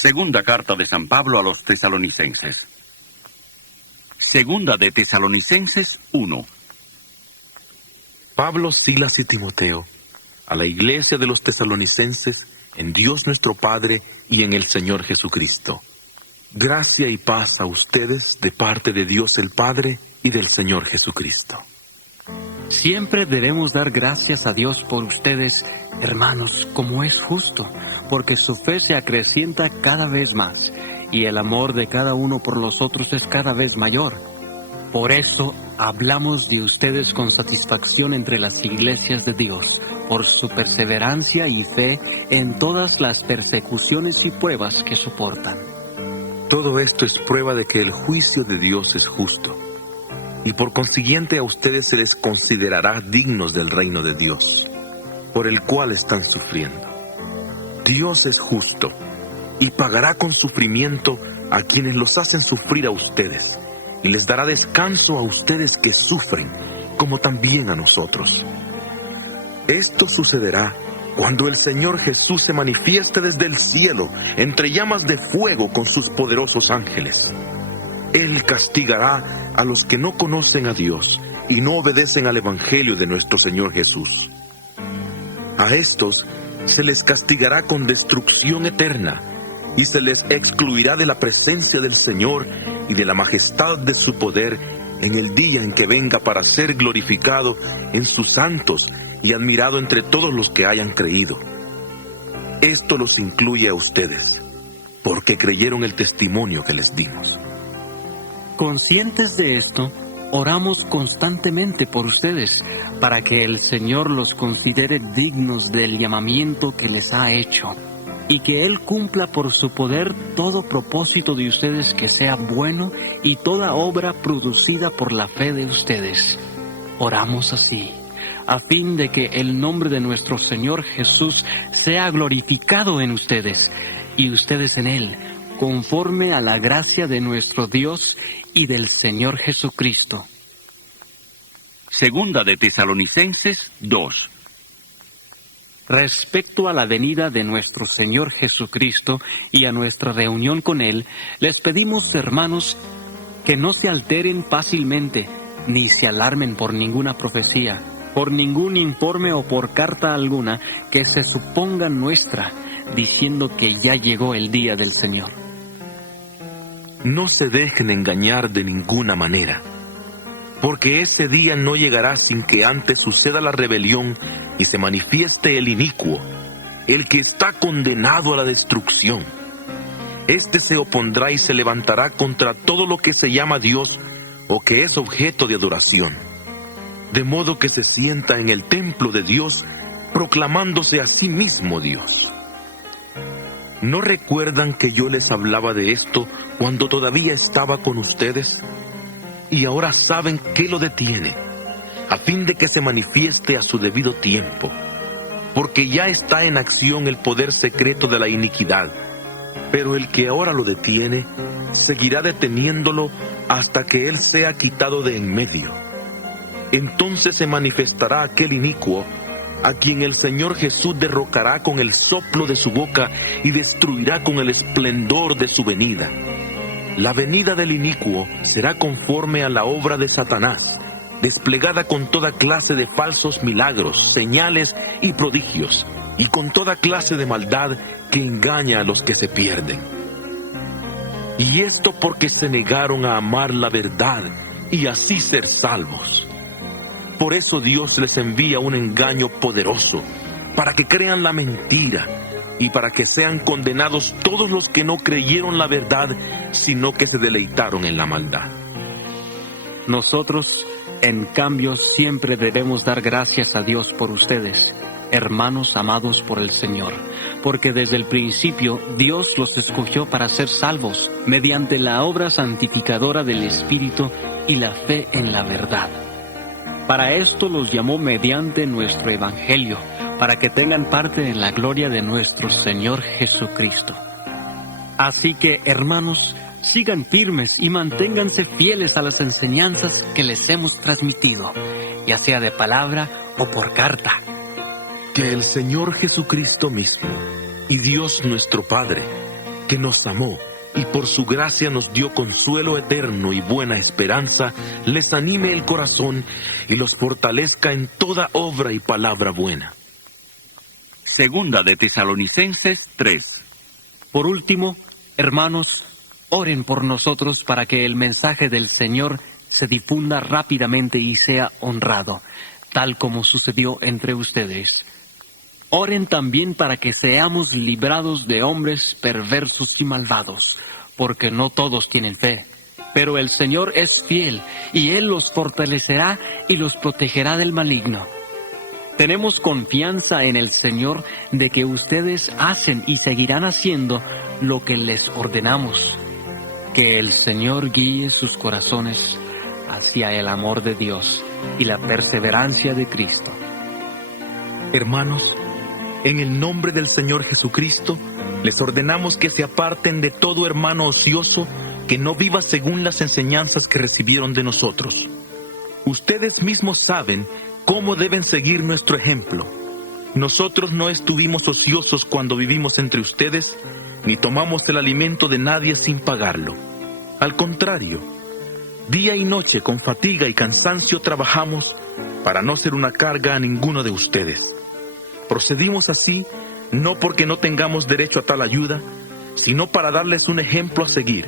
Segunda carta de San Pablo a los Tesalonicenses. Segunda de Tesalonicenses 1. Pablo, Silas y Timoteo, a la iglesia de los tesalonicenses, en Dios nuestro Padre y en el Señor Jesucristo. Gracia y paz a ustedes de parte de Dios el Padre y del Señor Jesucristo. Siempre debemos dar gracias a Dios por ustedes, hermanos, como es justo, porque su fe se acrecienta cada vez más, y el amor de cada uno por los otros es cada vez mayor. Por eso hablamos de ustedes con satisfacción entre las iglesias de Dios, por su perseverancia y fe en todas las persecuciones y pruebas que soportan. Todo esto es prueba de que el juicio de Dios es justo, y por consiguiente a ustedes se les considerará dignos del reino de Dios, por el cual están sufriendo. Dios es justo, y pagará con sufrimiento a quienes los hacen sufrir a ustedes, y les dará descanso a ustedes que sufren, como también a nosotros. Esto sucederá cuando el Señor Jesús se manifieste desde el cielo, entre llamas de fuego con sus poderosos ángeles. Él castigará a los que no conocen a Dios y no obedecen al Evangelio de nuestro Señor Jesús. A estos se les castigará con destrucción eterna, y se les excluirá de la presencia del Señor y de la majestad de su poder en el día en que venga para ser glorificado en sus santos y admirado entre todos los que hayan creído. Esto los incluye a ustedes, porque creyeron el testimonio que les dimos. Conscientes de esto, oramos constantemente por ustedes, para que el Señor los considere dignos del llamamiento que les ha hecho, y que Él cumpla por su poder todo propósito de ustedes que sea bueno y toda obra producida por la fe de ustedes. Oramos así, a fin de que el nombre de nuestro Señor Jesús sea glorificado en ustedes, y ustedes en Él, conforme a la gracia de nuestro Dios y del Señor Jesucristo. Segunda de Tesalonicenses 2. Respecto a la venida de nuestro Señor Jesucristo y a nuestra reunión con Él, les pedimos, hermanos, que no se alteren fácilmente, ni se alarmen por ninguna profecía, por ningún informe o por carta alguna que se suponga nuestra, diciendo que ya llegó el día del Señor. No se dejen engañar de ninguna manera, porque ese día no llegará sin que antes suceda la rebelión y se manifieste el inicuo, el que está condenado a la destrucción. Este se opondrá y se levantará contra todo lo que se llama Dios o que es objeto de adoración, de modo que se sienta en el templo de Dios, proclamándose a sí mismo Dios. ¿No recuerdan que yo les hablaba de esto cuando todavía estaba con ustedes? Y ahora saben qué lo detiene, a fin de que se manifieste a su debido tiempo, porque ya está en acción el poder secreto de la iniquidad, pero el que ahora lo detiene, seguirá deteniéndolo hasta que él sea quitado de en medio. Entonces se manifestará aquel inicuo, a quien el Señor Jesús derrocará con el soplo de su boca y destruirá con el esplendor de su venida. La venida del inicuo será conforme a la obra de Satanás, desplegada con toda clase de falsos milagros, señales y prodigios, y con toda clase de maldad que engaña a los que se pierden. Y esto porque se negaron a amar la verdad y así ser salvos. Por eso Dios les envía un engaño poderoso, para que crean la mentira, y para que sean condenados todos los que no creyeron la verdad, sino que se deleitaron en la maldad. Nosotros, en cambio, siempre debemos dar gracias a Dios por ustedes, hermanos amados por el Señor, porque desde el principio Dios los escogió para ser salvos, mediante la obra santificadora del Espíritu y la fe en la verdad. Para esto los llamó mediante nuestro Evangelio, para que tengan parte en la gloria de nuestro Señor Jesucristo. Así que, hermanos, sigan firmes y manténganse fieles a las enseñanzas que les hemos transmitido, ya sea de palabra o por carta. Que el Señor Jesucristo mismo y Dios nuestro Padre que nos amó y por su gracia nos dio consuelo eterno y buena esperanza, les anime el corazón y los fortalezca en toda obra y palabra buena. Segunda de Tesalonicenses 3. Por último, hermanos, oren por nosotros para que el mensaje del Señor se difunda rápidamente y sea honrado, tal como sucedió entre ustedes. Oren también para que seamos librados de hombres perversos y malvados, porque no todos tienen fe. Pero el Señor es fiel, y Él los fortalecerá y los protegerá del maligno. Tenemos confianza en el Señor de que ustedes hacen y seguirán haciendo lo que les ordenamos. Que el Señor guíe sus corazones hacia el amor de Dios y la perseverancia de Cristo. Hermanos, en el nombre del Señor Jesucristo, les ordenamos que se aparten de todo hermano ocioso que no viva según las enseñanzas que recibieron de nosotros. Ustedes mismos saben cómo deben seguir nuestro ejemplo. Nosotros no estuvimos ociosos cuando vivimos entre ustedes, ni tomamos el alimento de nadie sin pagarlo. Al contrario, día y noche con fatiga y cansancio trabajamos para no ser una carga a ninguno de ustedes. Procedimos así no porque no tengamos derecho a tal ayuda, sino para darles un ejemplo a seguir.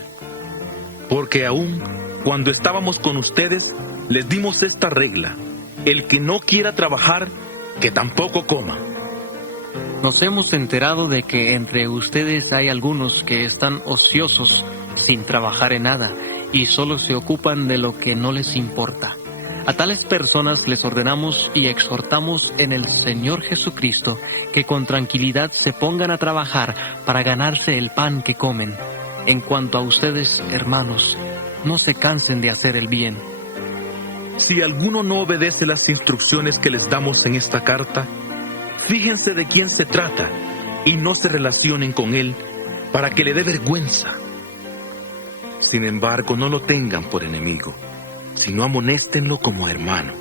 Porque aún cuando estábamos con ustedes, les dimos esta regla: el que no quiera trabajar, que tampoco coma. Nos hemos enterado de que entre ustedes hay algunos que están ociosos, sin trabajar en nada, y solo se ocupan de lo que no les importa. A tales personas les ordenamos y exhortamos en el Señor Jesucristo que con tranquilidad se pongan a trabajar para ganarse el pan que comen. En cuanto a ustedes, hermanos, no se cansen de hacer el bien. Si alguno no obedece las instrucciones que les damos en esta carta, fíjense de quién se trata y no se relacionen con él para que le dé vergüenza. Sin embargo, no lo tengan por enemigo, sino amonéstenlo como hermano.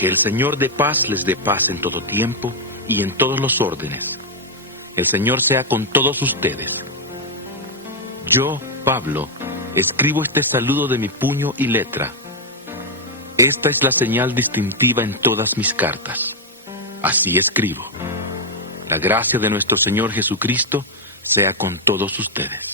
Que el Señor de paz les dé paz en todo tiempo y en todos los órdenes. El Señor sea con todos ustedes. Yo, Pablo, escribo este saludo de mi puño y letra. Esta es la señal distintiva en todas mis cartas. Así escribo. La gracia de nuestro Señor Jesucristo sea con todos ustedes.